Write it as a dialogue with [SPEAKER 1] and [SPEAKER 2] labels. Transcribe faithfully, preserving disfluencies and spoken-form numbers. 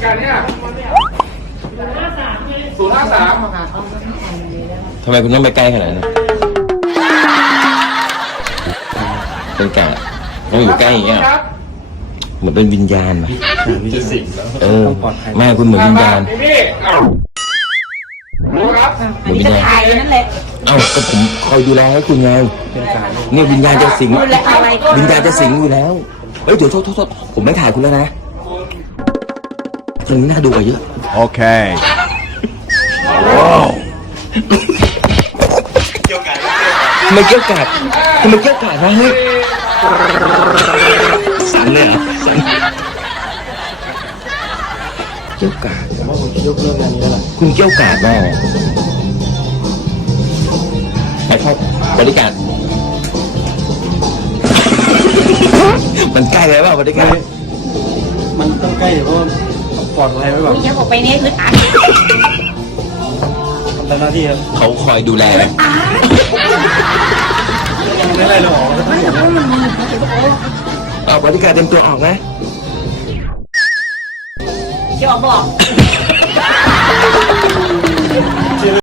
[SPEAKER 1] กันเนี่ยศูนย์ห้าสาม
[SPEAKER 2] ทำไมคุณต้องไปใกล้ขนาดนั้นเป็นแก่ต้องอยู่ใกล้อย่างเงี้ยเหมือนเป็นวิญญาณไหมจะสิงเออแม่คุณเหมือนวิญญาณเหมือนวิญญาณเอ้าก็ผมคอยดูแลให้คุณไงเนี่ยวิญญาณจะสิงวิญญาณจะสิงอยู่แล้วเฮ้ยเดี๋ยวโทษโทษผมไม่ถ่ายคุณแล้วนะเรื่องนี้น่าดูกว่าเยอะ
[SPEAKER 3] โอเค
[SPEAKER 2] ทำไมเกี่ยวกาดทำไมเกี่ยวกาดนะเฮ้ยสั่นเลยเหรอสั่นเกี่ยวกาดผมว่าผมยกเลิกงานนี้แล้วล่ะคุณเกี่ยวกาดมากไอ้พ่อบริการมันใกล้แล้วเปล่าบริการ
[SPEAKER 3] มันต้องใกล้เพราะปลอดภัยไว้ก่อน
[SPEAKER 4] ยังออกไปเนี่ยคืออัด
[SPEAKER 3] ทำหน้าที่ครับ
[SPEAKER 2] เขาคอยดูแล
[SPEAKER 3] ไม่ไรหรอก
[SPEAKER 2] เอาบริการเต็มตัวออกนะ
[SPEAKER 4] เดี๋ยวบอก